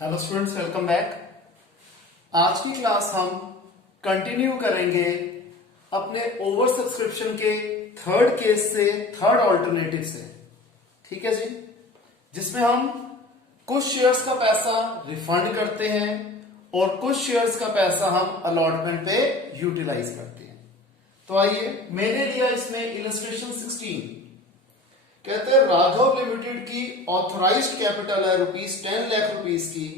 Hello students, welcome back. आज की class हम कंटिन्यू करेंगे अपने ओवर सब्सक्रिप्शन के थर्ड केस से, थर्ड ऑल्टरनेटिव से। ठीक है जी, जिसमें हम कुछ शेयर्स का पैसा रिफंड करते हैं और कुछ शेयर्स का पैसा हम अलॉटमेंट पे यूटिलाइज करते हैं। तो आइए, मैंने लिया इसमें इलस्ट्रेशन 16। कहते हैं राघव लिमिटेड की ऑथराइज्ड कैपिटल है ₹10 लाख की,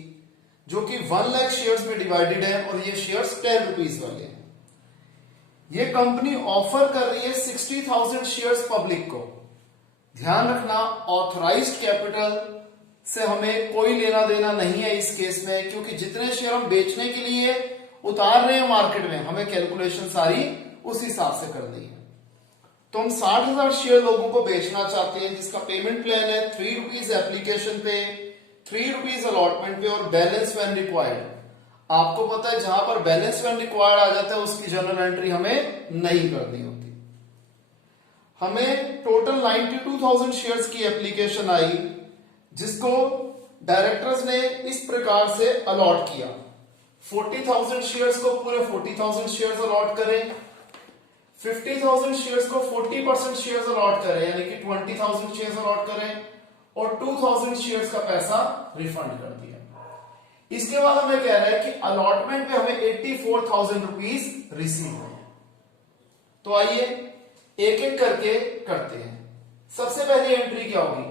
जो कि 1 लाख शेयर्स में डिवाइडेड है और ये शेयर्स ₹10 वाले हैं। ये कंपनी ऑफर कर रही है 60,000 शेयर्स पब्लिक को। ध्यान रखना, ऑथराइज्ड कैपिटल से हमें कोई लेना देना नहीं है इस केस में, क्योंकि जितने शेयर हम बेचने के लिए उतार रहे हैं मार्केट में, हमें कैलकुलेशन सारी उस हिसाब से करनी है। तो हम 60,000 शेयर लोगों को बेचना चाहते हैं, जिसका पेमेंट प्लान है ₹3 एप्लीकेशन पे, ₹3 अलॉटमेंट पे और बैलेंस व्हेन रिक्वायर्ड। आपको पता है जहां पर बैलेंस व्हेन रिक्वायर्ड आ जाता है उसकी जर्नल एंट्री हमें नहीं करनी होती। हमें टोटल 92,000 शेयर्स की एप्लीकेशन आई, जिसको डायरेक्टर्स ने इस प्रकार से अलॉट किया। 40,000 शेयर्स को पूरे 40,000 शेयर्स अलॉट करें, 50,000 शेयर्स को 40% शेयर्स अलॉट करें, यानी कि 20,000 शेयर्स अलॉट करें और 2,000 शेयर्स का पैसा रिफंड कर दिया। इसके बाद हमें कह रहा है कि अलॉटमेंट पे हमें ₹84,000 रिसीव हुए। तो आइए एक एक करके करते हैं। सबसे पहली एंट्री क्या होगी?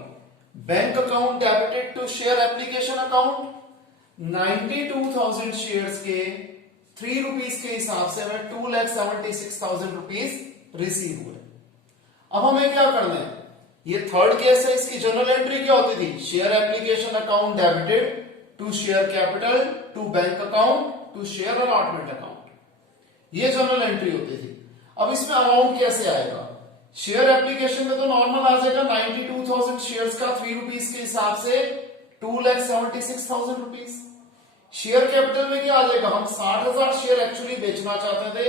Bank account debited to share application account. 92,000 shares के ₹3 के हिसाब से हमें ₹2,76,000 रिसीव हुए। अब हमें क्या करना है? ये थर्ड केस है, इसकी जनरल एंट्री क्या होती थी? Share application account debited to share capital to bank account to share allotment account, ये जनरल एंट्री होती थी। अब इसमें अमाउंट कैसे आएगा? शेयर एप्लीकेशन में तो नॉर्मल आ जाएगा 92,000 शेयर्स का ₹3 के हिसाब से ₹2,76,000। शेयर कैपिटल में क्या आ जाएगा? हम 60,000 शेयर एक्चुअली बेचना चाहते थे,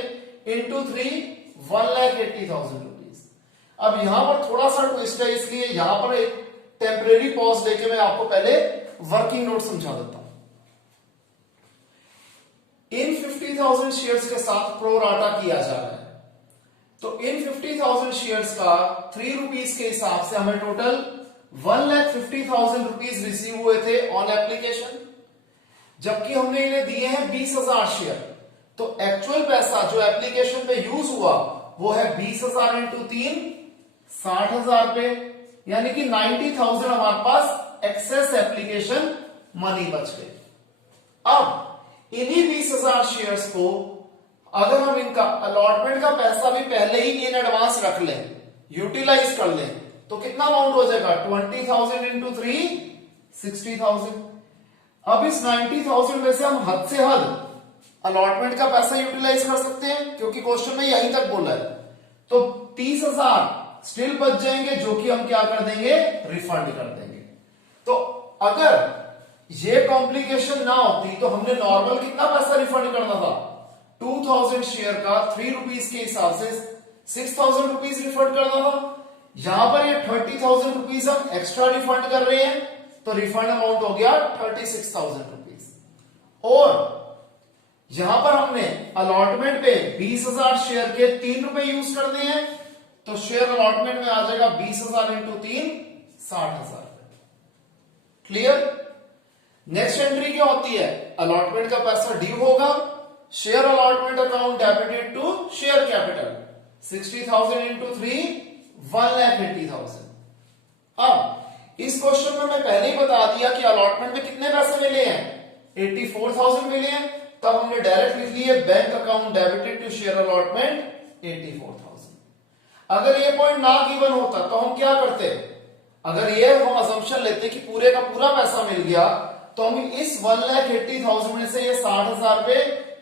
इंटू 3 ₹1,80,000। अब यहां पर थोड़ा सा ट्विस्ट है, इसलिए यहां पर एक टेम्परेरी पॉज देके मैं आपको पहले वर्किंग नोट समझा देता हूं। इन 50,000 शेयर्स के साथ प्रोराटा किया जा रहा है, तो इन 50,000 शेयर्स का ₹3 के हिसाब से हमें टोटल ₹1,50,000 रिसीव हुए थे ऑन एप्लीकेशन, जबकि हमने इन्हें दिए हैं 20,000 शेयर। तो एक्चुअल पैसा जो एप्लीकेशन पे यूज हुआ वो है 20,000 इंटू 3, 60,000 पे, यानी कि 90,000 हमारे पास एक्सेस एप्लीकेशन मनी बच गई। अब इन्हीं 20,000 शेयर्स को अगर हम इनका अलॉटमेंट का पैसा भी पहले ही इन एडवांस रख लें, यूटिलाइज कर लें, तो कितना अमाउंट हो जाएगा? 20,000 इंटू 3, 60,000। अब इस 90,000 में से हम हद से हद अलॉटमेंट का पैसा यूटिलाइज कर सकते हैं, क्योंकि क्वेश्चन में यहीं तक बोला है। तो 30,000 स्टिल बच जाएंगे, जो कि हम क्या कर देंगे? रिफंड कर देंगे। तो अगर ये कॉम्प्लिकेशन ना होती तो हमने नॉर्मल कितना पैसा रिफंड करना था? 2,000 शेयर का ₹3 के हिसाब से ₹6,000 रिफंड करना था। यहां पर ये ₹30,000 हम एक्स्ट्रा रिफंड कर रहे हैं, तो रिफंड अमाउंट हो गया ₹36,000। और यहां पर हमने अलॉटमेंट पे 20,000 शेयर के ₹3 यूज करने हैं, तो शेयर अलॉटमेंट में आ जाएगा 20,000 इंटू 3, 60,000। क्लियर? नेक्स्ट एंट्री क्या होती है? अलॉटमेंट का पैसा ड्यू होगा, share allotment account debited to share capital, 60,000 into 3, 1,80,000। अब इस क्वेश्चन में मैं पहले ही बता दिया कि अलॉटमेंट में कितने पैसे मिले हैं? 84,000 मिले हैं। तब हमने डायरेक्ट लिख लिया bank account debited to share allotment 84,000। अगर ये पॉइंट ना गिवन होता तो हम क्या करते? अगर ये हम असम्पशन लेते कि पूरे का पूरा पैसा मिल गया, तो हम इस 1,80,000 में से ये 60,000 पे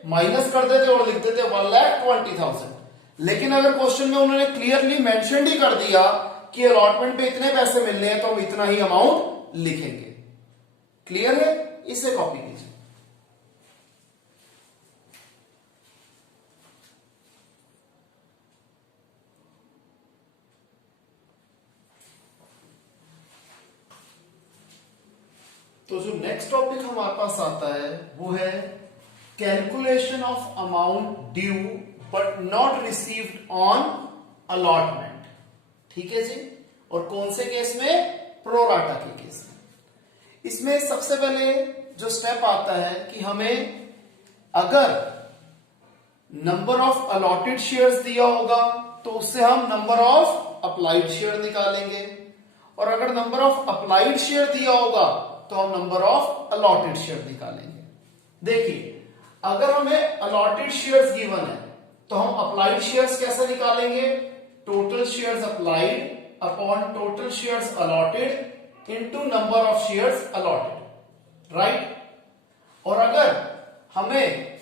माइनस कर देते और लिख देते 1,20,000। लेकिन अगर क्वेश्चन में उन्होंने क्लियरली मेंशन ही कर दिया कि अलॉटमेंट पे इतने पैसे मिलने हैं, तो हम इतना ही अमाउंट लिखेंगे। क्लियर है? इसे कॉपी कीजिए। तो जो नेक्स्ट टॉपिक हमारे पास आता है वो है calculation of amount due but not received on allotment. ठीक है जी। और कौन से केस में? प्रोराटा के केस में। इसमें सबसे पहले जो स्टेप आता है कि हमें अगर नंबर ऑफ अलॉटेड शेयर्स दिया होगा तो उससे हम नंबर ऑफ अप्लाइड शेयर निकालेंगे, और अगर नंबर ऑफ अप्लाइड शेयर दिया होगा तो हम नंबर ऑफ अलॉटेड शेयर निकालेंगे। देखिए, अगर हमें अलॉटेड शेयर्स गिवन है तो हम अप्लाइड शेयर्स कैसे निकालेंगे? Total shares applied upon total shares allotted into number of shares allotted, right. और अगर हमें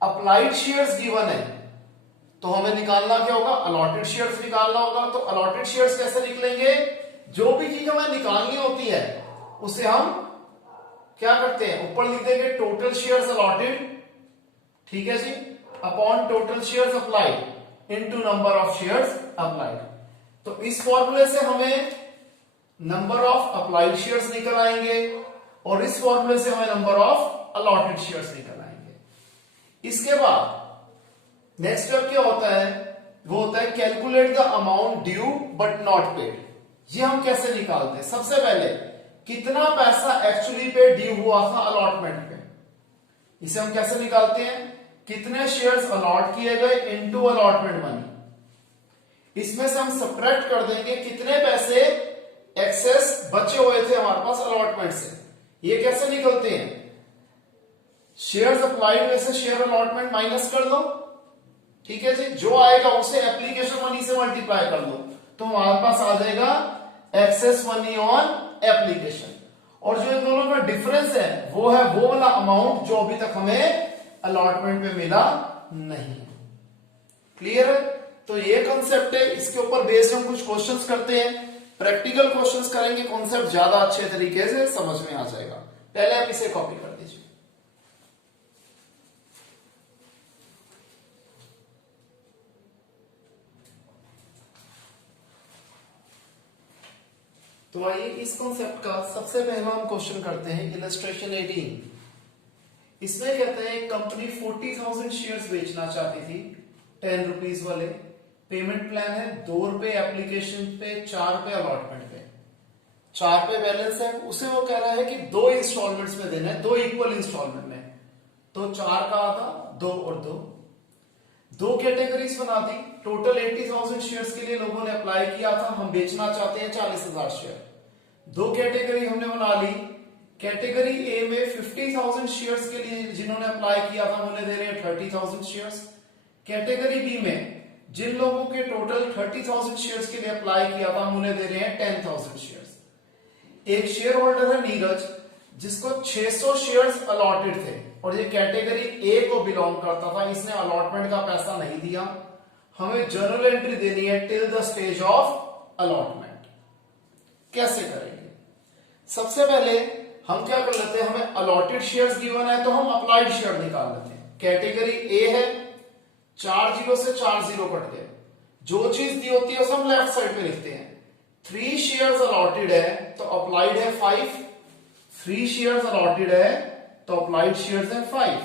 अप्लाइड शेयर्स गिवन है तो हमें निकालना क्या होगा? अलॉटेड शेयर्स निकालना होगा। तो अलॉटेड शेयर्स कैसे निकलेंगे? जो भी चीज हमें निकालनी होती है उसे हम क्या करते हैं? ऊपर लिख देंगे टोटल शेयर्स अलॉटेड, ठीक है जी, upon total shares applied into number of shares applied. तो इस फॉर्मूले से हमें नंबर ऑफ अप्लाइड शेयर्स निकल आएंगे और इस फॉर्मूले से हमें नंबर ऑफ अलॉटेड शेयर्स निकल आएंगे। इसके बाद नेक्स्ट स्टेप क्या होता है? वो होता है calculate the amount due but not paid. ये हम कैसे निकालते हैं? सबसे पहले कितना पैसा एक्चुअली पे ड्यू हुआ था अलॉटमेंट पे, इसे हम कैसे निकालते हैं? कितने शेयर्स अलॉट किए गए इनटू अलॉटमेंट मनी। इसमें से हम सब्ट्रैक्ट कर देंगे कितने पैसे एक्सेस बचे हुए थे हमारे पास अलॉटमेंट से। ये कैसे निकलते हैं? शेयर्स अप्लाइड में से शेयर अलॉटमेंट माइनस कर दो, ठीक है जी, जो आएगा उसे एप्लीकेशन मनी से मल्टीप्लाई कर दो तो हमारे पास आ जाएगा एक्सेस मनी ऑन एप्लीकेशन। और जो इन दोनों का डिफरेंस है वो है वो वाला अमाउंट जो अभी तक हमें अलॉटमेंट पे मिला नहीं। क्लियर है? तो ये कंसेप्ट है, इसके ऊपर बेस्ड हम कुछ क्वेश्चंस करते हैं, प्रैक्टिकल क्वेश्चंस करेंगे, कॉन्सेप्ट ज्यादा अच्छे तरीके से समझ में आ जाएगा। पहले आप इसे कॉपी कर दीजिए। तो आइए इस कॉन्सेप्ट का सबसे पहला हम क्वेश्चन करते हैं, इलस्ट्रेशन 18। इसमें कहते हैं कंपनी 40,000 शेयर्स बेचना चाहती थी 10 रुपीज वाले। पेमेंट प्लान है 2 रुपए एप्लीकेशन पे, 4 रुपए अलॉटमेंट पे। 4 पे बैलेंस है, उसे वो कह रहा है कि 2 इंस्टॉलमेंट्स में देना है, 2 इक्वल इंस्टॉलमेंट में। तो 4 का आधा, 2 और 2 कैटेगरीज बना दी। टोटल 80,000 शेयर्स के लिए लोगों ने अप्लाई किया था, हम बेचना चाहते हैं 40,000 शेयर। 2 कैटेगरी हमने बना ली। कैटेगरी ए में 50,000 शेयर्स के लिए जिन्होंने अप्लाई किया था उन्हें दे रहे हैं 30,000 शेयर्स। कैटेगरी बी में जिन लोगों के टोटल 30,000 शेयर्स के लिए अप्लाई किया था हम उन्हें दे रहे हैं 10,000 शेयर्स। एक शेयर होल्डर है नीरज, जिसको 600 शेयर्स अलॉटेड थे और ये कैटेगरी ए को बिलोंग करता था, इसने अलॉटमेंट का पैसा नहीं दिया। हमें जर्नल एंट्री देनी है till the stage of allotment. कैसे करेंगे? सबसे पहले हम क्या कर लेते हैं, हमें अलॉटेड शेयर्स गिवन है तो हम अप्लाइड शेयर निकाल लेते हैं। कैटेगरी ए है, 4 जीरो से 4 जीरो कट गए। जो चीज दी होती है उसे हम लेफ्ट साइड पे लिखते हैं। 3 शेयर्स अलॉटेड है तो अप्लाइड है 5। 3 शेयर्स अलॉटेड है तो अप्लाइड शेयर्स है 5।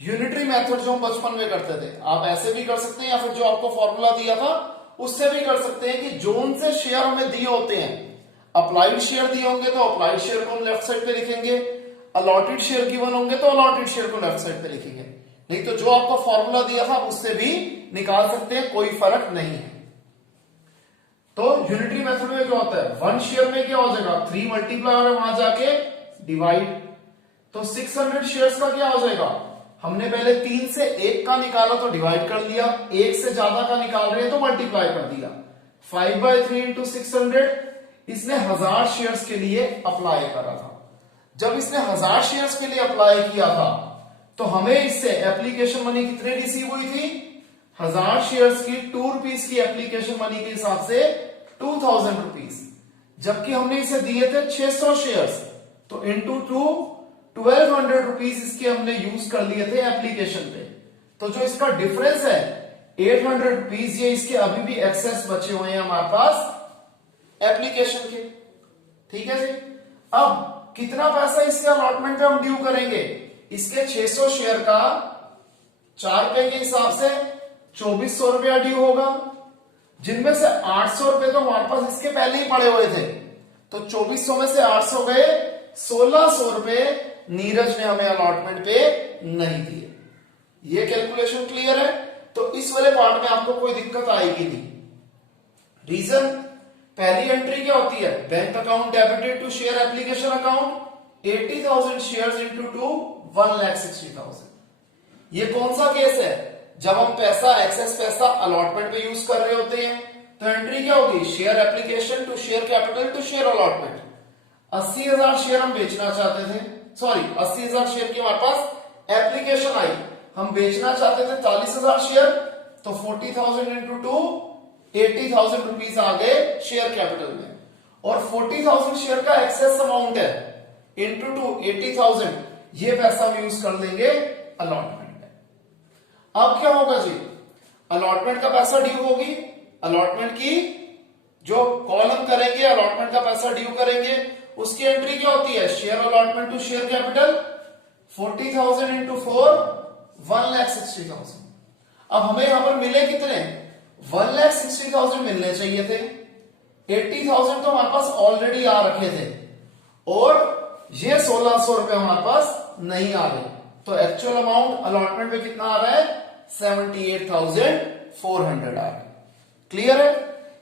यूनिटरी मेथड जो हम बचपन में करते थे, आप ऐसे भी कर सकते हैं या फिर जो आपको फॉर्मूला दिया था उससे भी कर सकते हैं कि जोन से शेयर हमें दिए होते हैं, अप्लाइड शेयर दिए होंगे तो अप्लाइड शेयर को हम लेफ्ट साइड पे लिखेंगे, अलॉटेड शेयर गिवन होंगे तो अलॉटेड शेयर को लेफ्ट साइड पे लिखेंगे। नहीं तो जो आपको फॉर्मूला दिया था उससे भी निकाल सकते हैं, कोई फर्क नहीं है। तो यूनिटरी मेथड में क्या होता है, 1 शेयर में क्या हो जाएगा, 3 मल्टीप्लाई और वहां जाके डिवाइड। तो 600 शेयर्स का क्या हो जाएगा, हमने पहले 3 से 1 का निकाला तो डिवाइड कर दिया, 1 से ज्यादा का निकाल रहे हैं तो मल्टीप्लाई कर दिया। 5/3 इंटू 600, इसने 1000 शेयर्स के लिए अप्लाई करा था। जब इसने 1000 शेयर्स के लिए अप्लाई किया था तो हमें इससे एप्लीकेशन मनी कितने रिसीव हुई थी, 1000 शेयर्स की 2 रुपीज की एप्लीकेशन मनी के हिसाब से 2000 रुपीज। जबकि हमने इसे दिए थे 600 शेयर्स तो इंटू 2 1200 रुपीज इसके हमने यूज कर लिए थे एप्लीकेशन पे। तो जो इसका डिफरेंस है 800 रुपीज, ये इसके अभी भी एक्सेस बचे हुए हैं हमारे पास एप्लीकेशन के। ठीक है जी। अब कितना पैसा इसके अलॉटमेंट पे हम ड्यू करेंगे? इसके 600 शेयर का 4 रुपए के हिसाब से 2400 रुपया ड्यू होगा, जिनमें से 800 रुपए तो हमारे पास इसके पहले ही पड़े हुए थे, तो 2400 में से 800 गए, 1600 रुपए नीरज ने हमें अलॉटमेंट पे नहीं दिए। ये कैलकुलेशन क्लियर है? तो इस वाले पार्ट में आपको कोई दिक्कत आएगी नहीं। रीजन, पहली एंट्री क्या होती है? Bank account debited to share application account 80,000 shares into 2 1,60,000। ये कौन सा केस है? जब हम पैसा एक्सेस पैसा अलॉटमेंट पे यूज कर रहे होते हैं, तो एंट्री क्या होगी? Share application to share capital to share allotment. 80,000 share हम बेचना चाहते थे, सॉरी 80,000 शेयर की हमारे पास एप्लीकेशन आई, हम बेचना चाहते थे 40,000 शेयर, तो 40,000 इंटू 2 80,000 रुपीज आ गए शेयर कैपिटल में, और 40,000 शेयर का एक्सेस अमाउंट है, इंटू 2 80,000, ये पैसा हम यूज कर लेंगे अलॉटमेंट में। अब क्या होगा जी? अलॉटमेंट का पैसा ड्यू होगी, अलॉटमेंट की जो कॉल हम करेंगे, अलॉटमेंट का पैसा ड्यू करेंगे, उसकी एंट्री क्या होती है? Share allotment to share capital 40,000 into 4 1,60,000। अब हमें यहां पर मिले कितने? 1,60,000 मिलने चाहिए थे, 80,000 तो हमारे पास ऑलरेडी आ रखे थे, और ये 1600 रुपए हमारे पास नहीं आ रहे, तो एक्चुअल अमाउंट अलॉटमेंट में कितना आ रहा है? 78,400 आ रहा है। क्लियर है?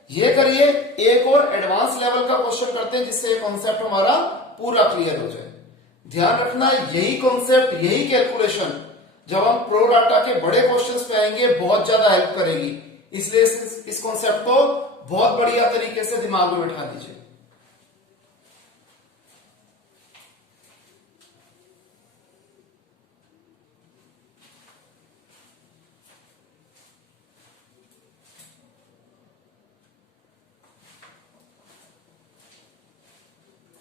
ये करिए, एक और एडवांस लेवल का क्वेश्चन करते हैं जिससे ये कॉन्सेप्ट हमारा पूरा क्लियर हो जाए। ध्यान रखना, यही कॉन्सेप्ट, यही कैलकुलेशन जब हम प्रो डाटा के बड़े क्वेश्चंस पे आएंगे बहुत ज्यादा हेल्प करेगी, इसलिए इस कॉन्सेप्ट को बहुत बढ़िया तरीके से दिमाग में बिठा लीजिए।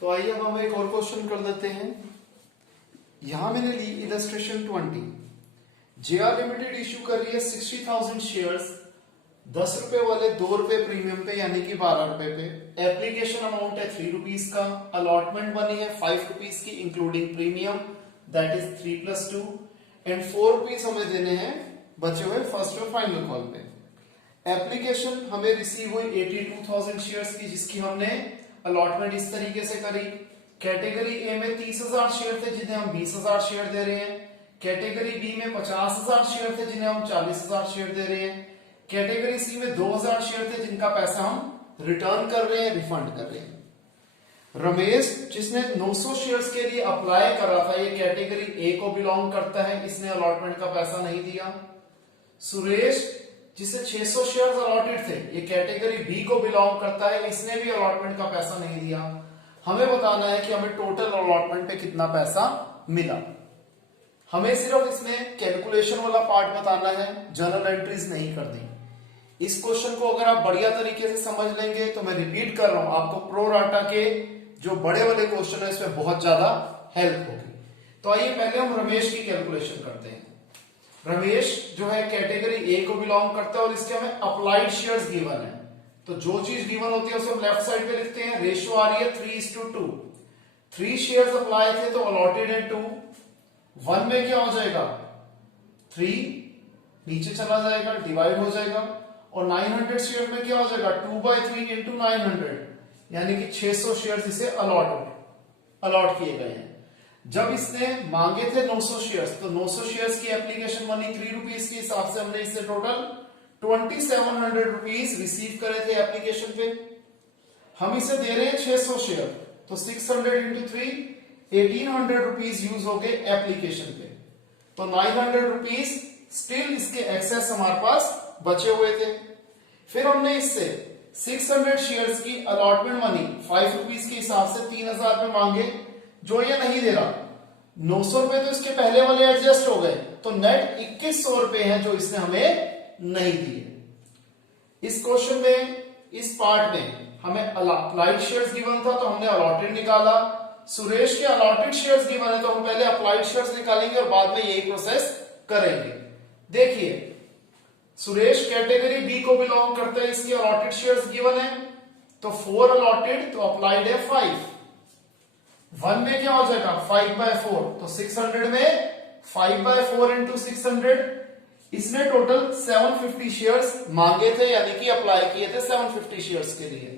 तो आइए अब हम एक और क्वेश्चन कर देते हैं। यहां मैंने ली इलस्ट्रेशन 20। जेआर लिमिटेड इश्यू कर रही है 60,000 शेयर्स 10 रुपए वाले 2 रुपए प्रीमियम पे, यानी कि 12 रुपए पे। एप्लीकेशन अमाउंट है 3 रुपीज का, अलॉटमेंट बनी है 5 रुपीज की including premium, that is 3 + 2, and 4 rupees हमें देने हैं बचे हुए फर्स्ट और फाइनल कॉल पे। एप्लीकेशन हमें रिसीव हुई 82,000 शेयर्स की, जिसकी हमने अलॉटमेंट इस तरीके से करी। कैटेगरी ए में 30,000 शेयर थे जिन्हें हम 20,000 शेयर दे रहे हैं, कैटेगरी बी में 50,000 शेयर थे जिन्हें हम 40,000 शेयर दे रहे हैं, कैटेगरी सी में 2,000 शेयर थे जिनका पैसा हम रिटर्न कर रहे हैं, रिफंड कर रहे हैं। रमेश जिसने 900 शेयर्स के लिए अप्लाई कर रहा था, ये कैटेगरी ए को बिलोंग करता है, इसने अलॉटमेंट का पैसा नहीं दिया। सुरेश जिसे 600 शेयर्स अलॉटेड थे, ये कैटेगरी बी को बिलोंग करता है, इसने भी अलॉटमेंट का पैसा नहीं दिया। हमें बताना है कि हमें टोटल अलॉटमेंट पे कितना पैसा मिला। हमें सिर्फ इसमें कैलकुलेशन वाला पार्ट बताना है, जर्नल एंट्रीज नहीं करनी। इस क्वेश्चन को अगर आप बढ़िया तरीके से समझ लेंगे, तो मैं रिपीट कर रहा हूं, आपको प्रो डाटा के जो बड़े वाले क्वेश्चन है इसमें बहुत ज्यादा हेल्प होगी। तो आइए पहले हम रमेश की कैलकुलेशन करते हैं। रमेश जो है कैटेगरी ए को बिलोंग करता है और इसके हमें अप्लाइड शेयर्स गिवन है, तो जो चीज गिवन होती है उसे हम लेफ्ट साइड पे लिखते हैं। रेशियो आ रही है 3:2, 3 शेयर्स अप्लाई थे तो अलॉटेड है 2, 1 में क्या हो जाएगा 3 नीचे चला जाएगा, डिवाइड हो जाएगा, और 900 शेयर में क्या हो जाएगा 2/3 इंटू 900, यानी कि 600 शेयर्स इसे अलॉट किए गए हैं। जब इसने मांगे थे 900 शेयर्स, तो 900 शेयर्स की एप्लीकेशन मनी 3 रुपीज के हिसाब से हमने इससे टोटल 2700 रुपीज रिसीव करे थे एप्लीकेशन पे। हम इसे दे रहे हैं 600 शेयर, तो 600 इंटू 3 1800 रुपीज यूज हो गए एप्लीकेशन पे, तो 900 रुपीज स्टिल इसके एक्सेस हमारे पास बचे हुए थे। फिर हमने इससे 600 शेयर्स की अलॉटमेंट मनी 5 रुपीज के हिसाब से 3000 रुपए मांगे, जो ये नहीं दे रहा। 900 रुपए तो इसके पहले वाले एडजस्ट हो गए, तो नेट 2100 रुपए हैं जो इसने हमें नहीं दिए। इस क्वेश्चन में, इस पार्ट में हमें अप्लाइड शेयर्स गिवन था तो हमने अलॉटेड निकाला। सुरेश के अलॉटेड शेयर्स गिवन है तो हम पहले अप्लाइड शेयर्स निकालेंगे और बाद में यही प्रोसेस करेंगे। देखिए सुरेश कैटेगरी बी को बिलोंग करता है, इसकी अलॉटेड शेयर्स गिवन है, तो 4 अलॉटेड, तो अप्लाइड है 5, 1 में क्या हो जाएगा 5/4, तो 600 में 5/4 इंटू 600, इसने टोटल 750 शेयर्स मांगे थे, यानी कि अप्लाई किए थे 750 शेयर्स के लिए।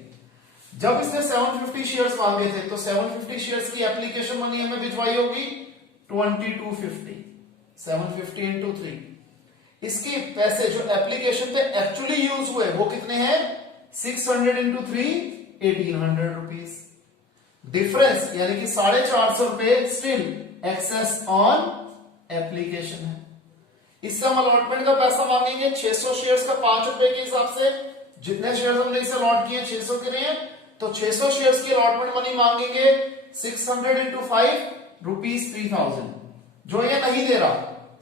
जब इसने 750 शेयर्स मांगे थे तो 750 शेयर्स की एप्लीकेशन मनी हमें भिजवाई होगी 2250, 750 इंटू 3। इसके पैसे जो एप्लीकेशन पे एक्चुअली यूज हुए वो कितने हैं 600 इंटू 3, 1800 रुपीज। डिफरेंस यानी कि 450 रुपए स्टिल एक्सेस ऑन एप्लीकेशन है। इससे हम अलॉटमेंट का पैसा मांगेंगे 600 शेयर्स का 5 रुपए के हिसाब से, जितने शेयर्स हमने इसे अलॉट किए 600 के लिए, तो 600 शेयर्स की अलॉटमेंट मनी मांगेंगे 600 इंटू 5 रुपीज 3000। जो ये नहीं दे रहा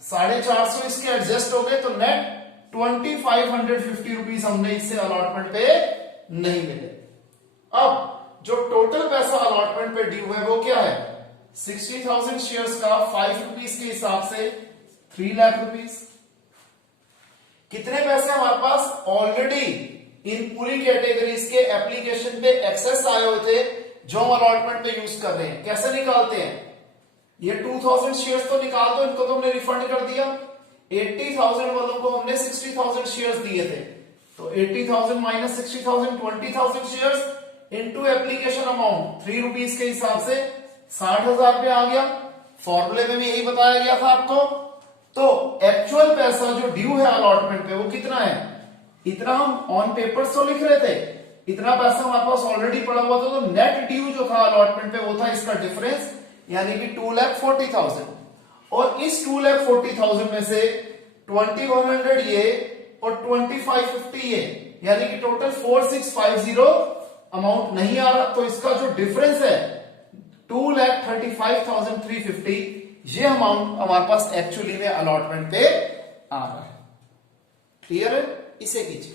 450 इसके एडजस्ट हो गए, तो नेट 2550 रुपीज हमने इससे अलॉटमेंट पे नहीं मिले। अब जो टोटल पैसा अलॉटमेंट पे ड्यू है वो क्या है 60,000 शेयर्स का 5 रुपीज के हिसाब से 3 लाख रुपीज। कितने पैसे हमारे पास ऑलरेडी इन पूरी कैटेगरीज के एप्लीकेशन पे एक्सेस आए हुए थे जो हम अलॉटमेंट पे यूज कर रहे हैं। कैसे निकालते हैं, ये 2000 शेयर्स तो निकाल दो, इनको तो हमने रिफंड कर दिया। 80,000 वालों को हमने 60,000 शेयर्स दिए थे, तो 80,000 minus 60,000 20,000 shares into application amount 3 rupees के हिसाब से 60,000 पे आ गया। फॉर्मूले में भी यही बताया गया था आपको। तो एक्चुअल पैसा जो ड्यू है अलॉटमेंट पे वो कितना है, इतना हम ऑन पेपर तो लिख रहे थे, इतना पैसा हमारे पास ऑलरेडी पड़ा हुआ था, तो नेट ड्यू जो था अलॉटमेंट पे वो था इसका डिफरेंस, यानी कि 2,40,000। और इस 2,40,000 में से 2,100 ये और 2,550 ये, यानी कि टोटल 4,650 अमाउंट नहीं आ रहा। तो इसका जो डिफरेंस है 2,35,350, ये अमाउंट हमारे पास एक्चुअली में अलॉटमेंट पे आ रहा है। क्लियर है, इसे कीजिए।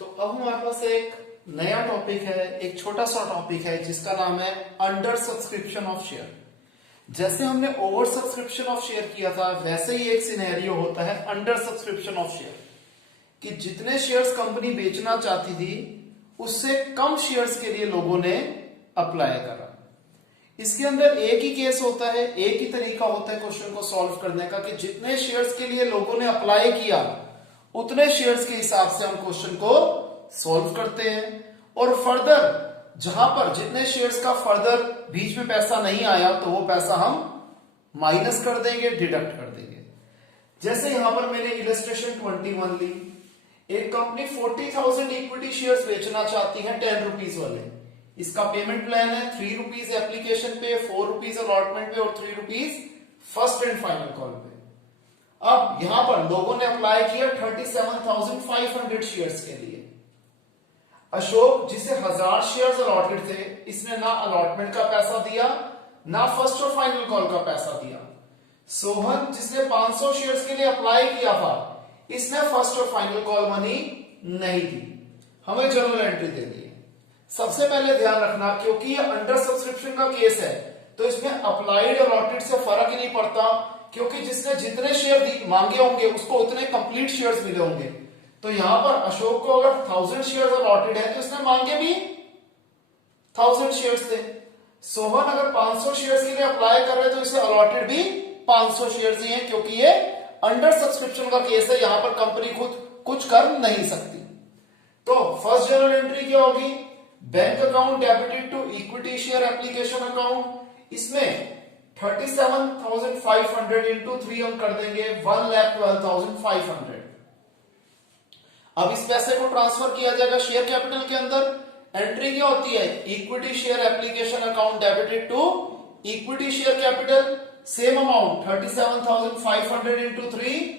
तो अब हमारे पास एक नया टॉपिक है, एक छोटा सा टॉपिक है जिसका नाम है अंडर सब्सक्रिप्शन ऑफ शेयर। जैसे हमने ओवर सब्सक्रिप्शन ऑफ शेयर किया था वैसे ही एक सिनेरियो होता है अंडर सब्सक्रिप्शन ऑफ शेयर, कि जितने शेयर्स कंपनी बेचना चाहती थी उससे कम शेयर्स के लिए लोगों ने अप्लाई करा। इसके अंदर एक ही केस होता है, एक ही तरीका होता है क्वेश्चन को सॉल्व करने का, कि जितने शेयर्स के लिए लोगों ने अप्लाई किया उतने शेयर्स के हिसाब से हम क्वेश्चन को सॉल्व करते हैं। और फर्दर जहां पर जितने शेयर्स का फर्दर बीच में पैसा नहीं आया तो वो पैसा हम माइनस कर देंगे, डिडक्ट कर देंगे। जैसे यहां पर मैंने इलस्ट्रेशन 21 ली, एक कंपनी 40,000 इक्विटी शेयर्स बेचना चाहती है 10 रुपीज वाले। इसका पेमेंट प्लान है 3 रुपीज एप्लीकेशन पे, 4 रुपीज अलॉटमेंट पे और 3 rupees first and final call पे। अब यहां पर लोगों ने अप्लाई किया 37,500 शेयर्स के लिए। अशोक जिसे 1000 शेयर्स अलॉटेड थे, इसने ना अलॉटमेंट का पैसा दिया ना फर्स्ट और फाइनल कॉल का पैसा दिया। सोहन जिसने 500 शेयर्स के लिए अप्लाई किया था, इसने फर्स्ट और फाइनल कॉल मनी नहीं दी, हमें जर्नल एंट्री दे दी। सबसे पहले ध्यान रखना, क्योंकि ये अंडर सब्सक्रिप्शन का केस है तो इसमें अप्लाइड अलॉटेड से फर्क ही नहीं पड़ता, क्योंकि जिसने जितने शेयर मांगे होंगे उसको उतने कंप्लीट शेयर्स मिले होंगे। तो यहां पर अशोक को अगर 1000 शेयर्स अलॉटेड है तो इसने मांगे भी 1000 शेयर्स थे। सोहन अगर 500 शेयर्स के लिए अप्लाई कर रहे तो इसे अलॉटेड भी 500 शेयर्स ही है, क्योंकि ये अंडर सब्सक्रिप्शन का केस है, यहां पर कंपनी खुद कुछ कर नहीं सकती। तो फर्स्ट जर्नल एंट्री क्या होगी, bank account debited to equity share application account. इसमें 37,500 इंटू 3 हम कर देंगे 1,12,500। अब इस पैसे को ट्रांसफर किया जाएगा शेयर कैपिटल के अंदर। एंट्री क्या होती है, equity share application account debited to equity share capital, same amount 37,500 into 3,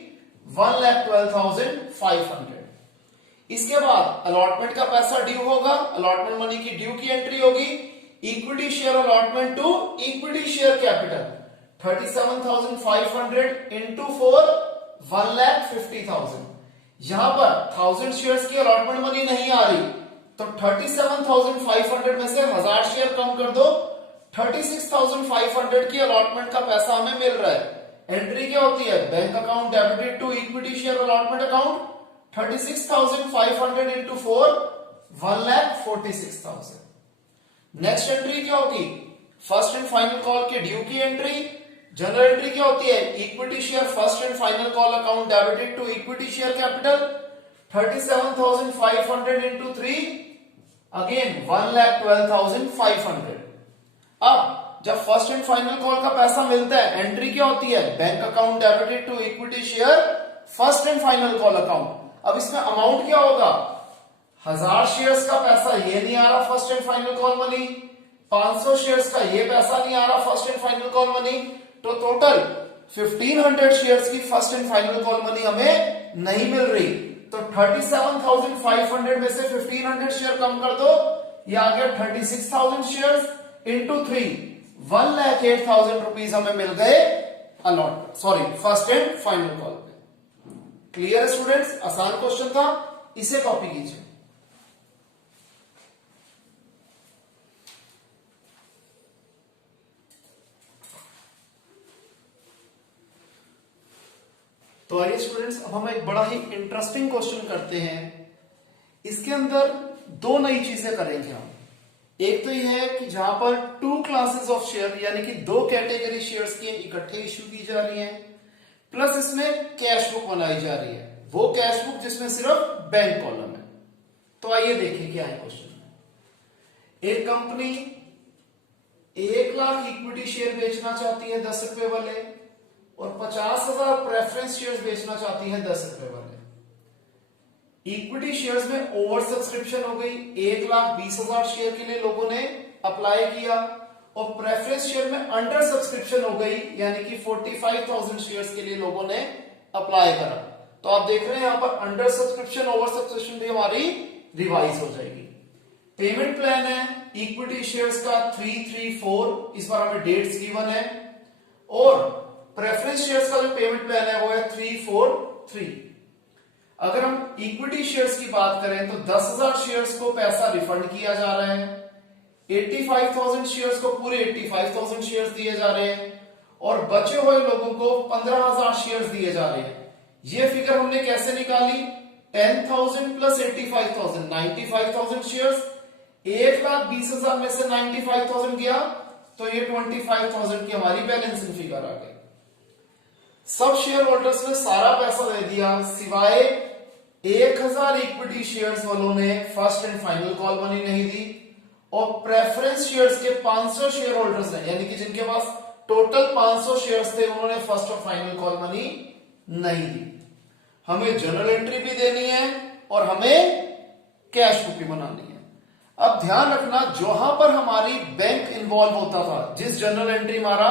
1,12,500। इसके बाद अलॉटमेंट का पैसा ड्यू होगा, अलॉटमेंट मनी की ड्यू की एंट्री होगी, equity share allotment to equity share capital 37,500 into 4, 1,50,000। यहां पर 1000 शेयर्स की अलॉटमेंट मनी नहीं आ रही, तो 37,500 में से 1000 शेयर कम कर दो, 36,500 की अलॉटमेंट का पैसा हमें मिल रहा है। एंट्री क्या होती है, bank account debited to equity share allotment account 36,500 into 4 1,46,000। Next entry क्या होगी, फर्स्ट एंड फाइनल कॉल के ड्यू की एंट्री। जनरल एंट्री क्या होती है, equity share first and final call account debited to equity share capital 37,500 into 3 again 1,12,500। अब जब first and final call का पैसा मिलता है, एंट्री क्या होती है, bank account debited to equity share first and final call account. अब इसमें अमाउंट क्या होगा, 1000 शेयर्स का पैसा ये नहीं आ रहा first and final call money, 500 shares का ये पैसा नहीं आ रहा first and final call money, तो टोटल 1500 शेयर्स की first and final call money हमें नहीं मिल रही। तो 37,500 में से 1500 शेयर कम कर दो, ये आ गया 36,000 शेयर्स इंटू 3 1,08,000 रुपीज हमें मिल गए allot, sorry first and final call पे। क्लियर स्टूडेंट्स, आसान क्वेश्चन था, इसे कॉपी कीजिए। तो आइए स्टूडेंट्स, अब हम एक बड़ा ही इंटरेस्टिंग क्वेश्चन करते हैं। इसके अंदर दो नई चीजें करेंगे हम। एक तो यह है कि जहां पर 2 क्लासेस ऑफ शेयर यानी कि 2 कैटेगरी शेयर्स की इकट्ठे इश्यू की जा रही हैं, प्लस इसमें कैश बुक बनाई जा रही है, वो कैश बुक जिसमें सिर्फ बैंक कॉलम है। तो आइए देखिए क्या है क्वेश्चन में। एक कंपनी 1 लाख इक्विटी शेयर बेचना चाहती है 10 रुपए वाले, और 50,000 प्रेफरेंस शेयर्स बेचना चाहती है 10 रुपए वाले। इक्विटी शेयर्स में ओवर सब्सक्रिप्शन हो गई, 1,20,000 शेयर के लिए लोगों ने अप्लाई किया, और प्रेफरेंस शेयर में अंडर सब्सक्रिप्शन हो गई यानी कि 45,000 शेयर्स के लिए लोगों ने अप्लाई करा। तो आप देख रहे हैं यहां पर अंडर सब्सक्रिप्शन ओवर सब्सक्रिप्शन भी हमारी रिवाइज हो जाएगी। पेमेंट प्लान है इक्विटी शेयर्स का 334, इस बार हमें डेट्स गिवन है, और प्रेफरेंस शेयर्स का जो पेमेंट प्लान है वो है 343। अगर हम इक्विटी शेयर्स की बात करें तो 10,000 शेयर्स को पैसा रिफंड किया जा रहा है, 85,000 शेयर्स को पूरे 85,000 शेयर्स दिए जा रहे हैं, और बचे हुए लोगों को 15,000 शेयर्स दिए जा रहे हैं। ये फिगर हमने कैसे निकाली, 10,000 प्लस 85,000 95,000 शेयर्स, 1,20,000 में से 95,000 गया तो ये 25,000 की हमारी बैलेंसिंग फिगर आ गई। सब शेयर होल्डर्स ने सारा पैसा दे दिया सिवाय 1,000 इक्विटी शेयर्स वालों ने first and final call money नहीं दी, और प्रेफरेंस शेयर्स के 500 शेयर होल्डर्स ने यानी कि जिनके पास टोटल 500 शेयर्स थे उन्होंने फर्स्ट और फाइनल कॉल मनी नहीं दी। हमें जर्नल एंट्री भी देनी है और हमें कैश बुक भी बनानी है। अब ध्यान रखना, जहां पर हमारी बैंक इन्वॉल्व होता था, जिस जर्नल एंट्री हमारा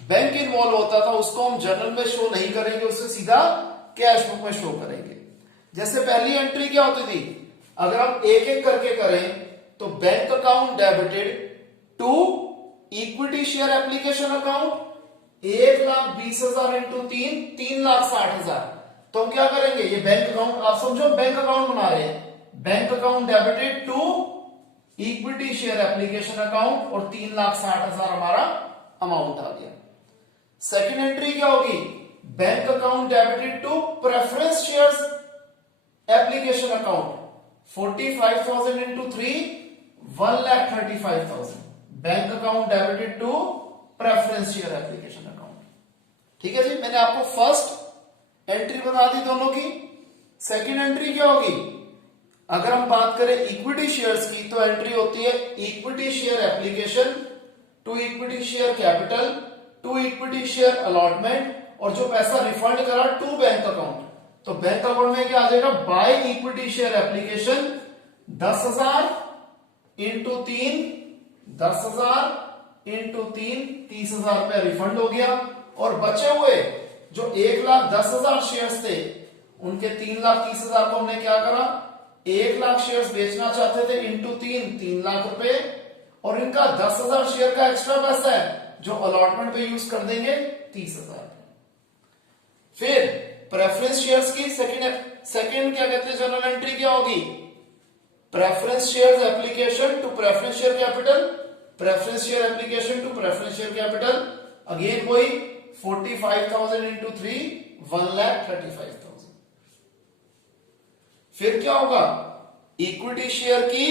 बैंक इन्वॉल्व होता था उसको हम जर्नल में शो नहीं करेंगे, उससे सीधा कैश बुक में शो करेंगे। जैसे पहली एंट्री क्या होती थी, अगर हम एक एक करके करें तो bank account debited to equity share application account 1,20,000 into 3,60,000। तो हम क्या करेंगे, ये बैंक अकाउंट आप समझो बैंक अकाउंट बना रहे हैं, bank account debited to equity share application account, और 3,60,000 हमारा अमाउंट आ गया। सेकेंड एंट्री क्या होगी, bank account debited to preference shares application account 45,000 into 3 1,35,000। Bank account debited to preference share application account. ठीक है जी, मैंने आपको फर्स्ट एंट्री बता दी दोनों की। सेकेंड एंट्री क्या होगी, अगर हम बात करें इक्विटी शेयर्स की तो एंट्री होती है equity share application to equity share capital to equity share allotment, और जो पैसा रिफंड करा टू बैंक अकाउंट। तो बैंक अकाउंट में क्या आ जाएगा, by equity share application 10,000 into 3 10,000 into 3 30,000 रुपया रिफंड हो गया, और बचे हुए जो 1,10,000 शेयर्स थे उनके 3,30,000 को हमने क्या करा, 1 लाख शेयर्स बेचना चाहते थे इंटू 3 लाख रुपए, और इनका 10,000 शेयर का एक्स्ट्रा पैसा है जो अलॉटमेंट पे यूज कर देंगे 30,000। फिर प्रेफरेंस शेयर्स की सेकंड क्या कहते हैं जर्नल एंट्री क्या होगी, preference shares application to preference share capital, preference share application to preference share capital, again वही 45,000 इंटू 3 1,35,000। फिर क्या होगा, इक्विटी शेयर की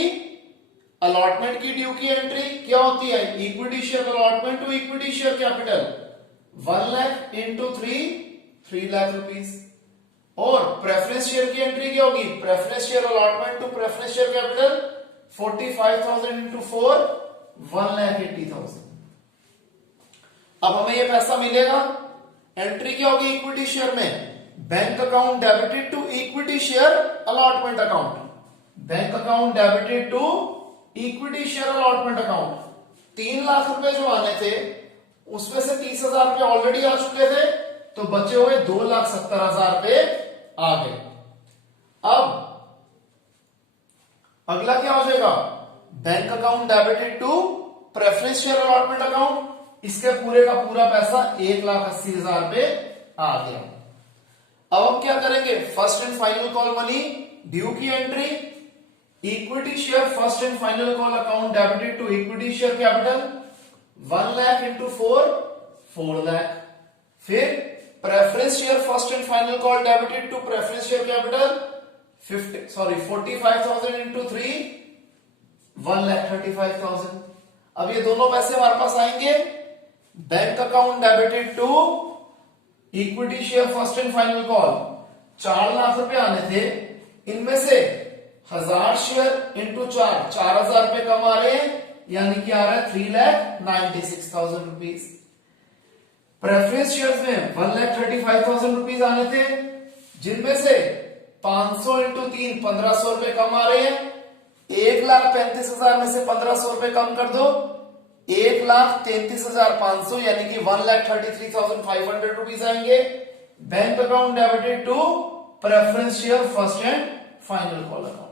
अलॉटमेंट की ड्यू की एंट्री क्या होती है, equity share allotment to equity share capital 1 lakh into 3 lakh rupees. और प्रेफरेंस शेयर की एंट्री क्या होगी, preference share allotment to preference share capital 45,000 into 4 1,80,000। अब हमें ये पैसा मिलेगा, एंट्री क्या होगी इक्विटी शेयर में, bank account debited to equity share allotment account, bank account debited to equity share allotment account. 3 lakh रुपए जो आने थे उसमें से 30,000 रुपए ऑलरेडी आ चुके थे, तो बचे हुए 2,70,000 रुपए आ गए। अब अगला क्या हो जाएगा, bank account debited to preference share allotment account, इसके पूरे का पूरा पैसा 1,80,000 रुपए आ गया। अब हम क्या करेंगे, first and final call money due की entry, equity share first and final call account debited to equity share capital 1 lakh into 4 lakh. फिर preference share first and final call debited to preference share capital 45,000 into 3 1,35,000। अब ये दोनों पैसे हमारे पास आएंगे, bank account debited to equity share first and final call 4 lakh रुपए आने थे, इनमें से 1000 शेयर इंटू 4,000 रुपए कम आ रहे हैं, यानी कि आ रहा है 3,96,000 रुपीज। प्रेफरेंस शेयर्स में 1,35,000 रुपीज आने थे, जिनमें से 500 इंटू 3 1,500 रुपए कम आ रहे हैं, 1,35,000 में से 1,500 रुपए कम कर दो, 1,33,500 यानी कि 1,33,500 रुपीज आएंगे। Bank account debited to preference share first and final call account.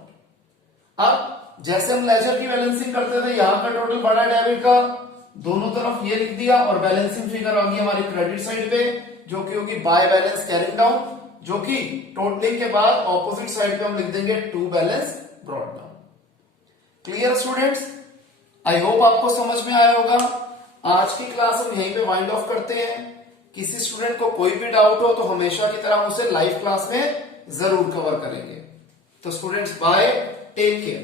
अब जैसे हम लेजर की बैलेंसिंग करते थे, यहां का टोटल बड़ा डेबिट का, दोनों तरफ ये लिख दिया और बैलेंसिंग फिगर आ गई हमारी क्रेडिट साइड पे, जो कि होगी बाय बैलेंस कैरिंग डाउन, जो कि टोटलिंग के बाद ऑपोजिट साइड पे हम लिख देंगे to balance brought down. Clear students, I hope आपको समझ में आया होगा। आज की क्लास हम यहीं पे वाइंड ऑफ करते हैं। किसी स्टूडेंट को कोई भी डाउट हो तो हमेशा की तरह उसे लाइव क्लास में जरूर कवर करेंगे। तो स्टूडेंट्स बाय, टेक केयर।